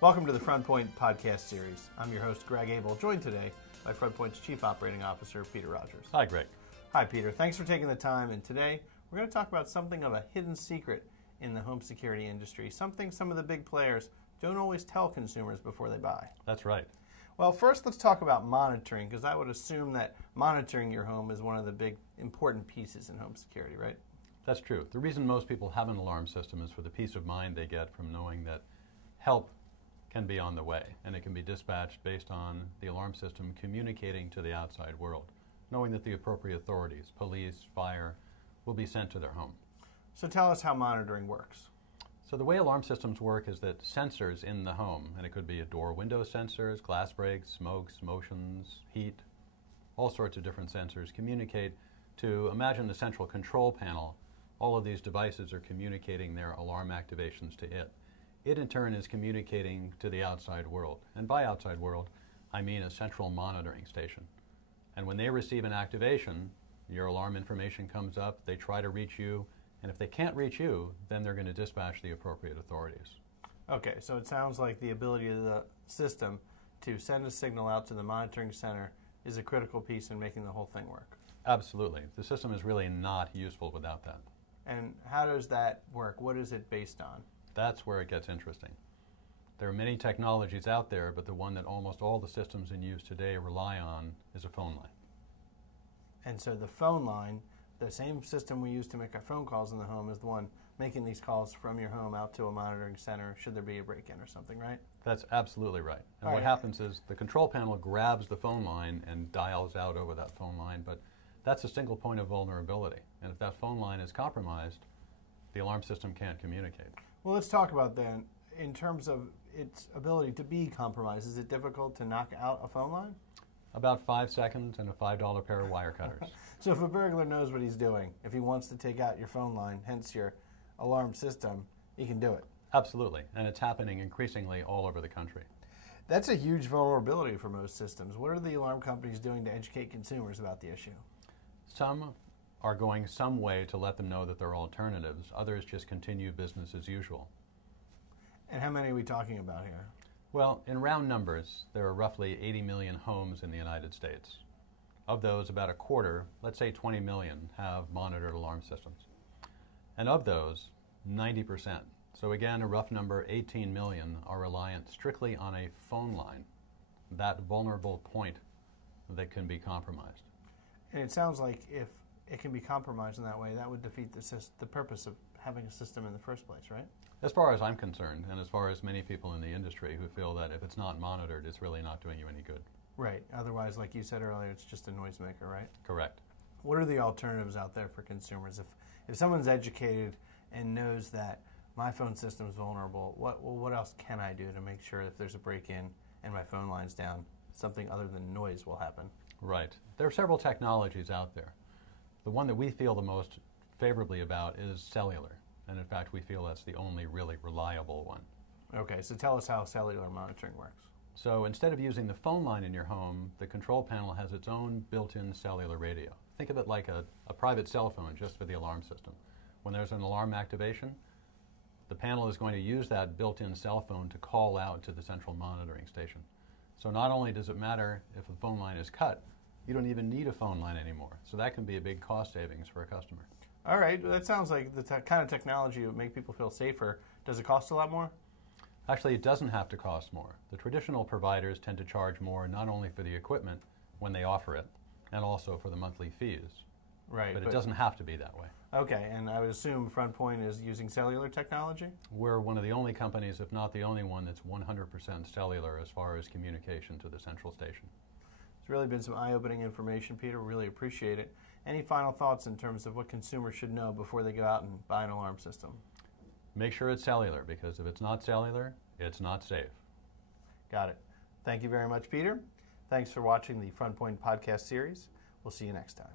Welcome to the FrontPoint podcast series. I'm your host, Greg Abel, joined today by FrontPoint's Chief Operating Officer, Peter Rogers. Hi, Greg. Hi, Peter. Thanks for taking the time. And today, we're going to talk about something of a hidden secret in the home security industry, something some of the big players don't always tell consumers before they buy. That's right. Well, first, let's talk about monitoring, because I would assume that monitoring your home is one of the big important pieces in home security, right? That's true. The reason most people have an alarm system is for the peace of mind they get from knowing that help can be on the way, and it can be dispatched based on the alarm system communicating to the outside world, knowing that the appropriate authorities, police, fire, will be sent to their home. So tell us how monitoring works. So the way alarm systems work is that sensors in the home, and it could be a door window sensors, glass breaks, smokes, motions, heat, all sorts of different sensors communicate to, imagine the central control panel. All of these devices are communicating their alarm activations to it. It in turn is communicating to the outside world. And by outside world, I mean a central monitoring station. And when they receive an activation, your alarm information comes up, they try to reach you, and if they can't reach you, then they're going to dispatch the appropriate authorities. Okay, so it sounds like the ability of the system to send a signal out to the monitoring center is a critical piece in making the whole thing work. Absolutely. The system is really not useful without that. And how does that work? What is it based on? That's where it gets interesting. There are many technologies out there, but the one that almost all the systems in use today rely on is a phone line. And so the phone line, the same system we use to make our phone calls in the home, is the one making these calls from your home out to a monitoring center should there be a break-in or something, right? That's absolutely right. And what happens is the control panel grabs the phone line and dials out over that phone line, but that's a single point of vulnerability. And if that phone line is compromised, the alarm system can't communicate. Well, let's talk about then, in terms of its ability to be compromised, is it difficult to knock out a phone line? About 5 seconds and a $5 pair of wire cutters. So if a burglar knows what he's doing, if he wants to take out your phone line, hence your alarm system, he can do it. Absolutely, and it's happening increasingly all over the country. That's a huge vulnerability for most systems. What are the alarm companies doing to educate consumers about the issue? Some are going some way to let them know that there are alternatives. Others just continue business as usual. And how many are we talking about here? Well, in round numbers, there are roughly 80 million homes in the United States. Of those, about a quarter, let's say 20 million, have monitored alarm systems. And of those, 90%, so again, a rough number, 18 million, are reliant strictly on a phone line, that vulnerable point that can be compromised. And it sounds like if it can be compromised in that way, that would defeat the purpose of having a system in the first place, right? As far as I'm concerned, and as far as many people in the industry who feel that if it's not monitored, it's really not doing you any good. Right. Otherwise, like you said earlier, it's just a noisemaker, right? Correct. What are the alternatives out there for consumers? If someone's educated and knows that my phone system is vulnerable, what else can I do to make sure if there's a break-in and my phone line's down, something other than noise will happen? Right. There are several technologies out there. The one that we feel the most favorably about is cellular. And in fact, we feel that's the only really reliable one. Okay, so tell us how cellular monitoring works. So instead of using the phone line in your home, the control panel has its own built-in cellular radio. Think of it like a private cell phone just for the alarm system. When there's an alarm activation, the panel is going to use that built-in cell phone to call out to the central monitoring station. So not only does it matter if the phone line is cut, you don't even need a phone line anymore. So that can be a big cost savings for a customer. All right, that sounds like the kind of technology that would make people feel safer. Does it cost a lot more? Actually, it doesn't have to cost more. The traditional providers tend to charge more not only for the equipment when they offer it, and also for the monthly fees. Right. But it doesn't have to be that way. Okay, and I would assume FrontPoint is using cellular technology? We're one of the only companies, if not the only one, that's 100% cellular as far as communication to the central station. It's really been some eye-opening information, Peter. Really appreciate it. Any final thoughts in terms of what consumers should know before they go out and buy an alarm system? Make sure it's cellular, because if it's not cellular, it's not safe. Got it. Thank you very much, Peter. Thanks for watching the FrontPoint podcast series. We'll see you next time.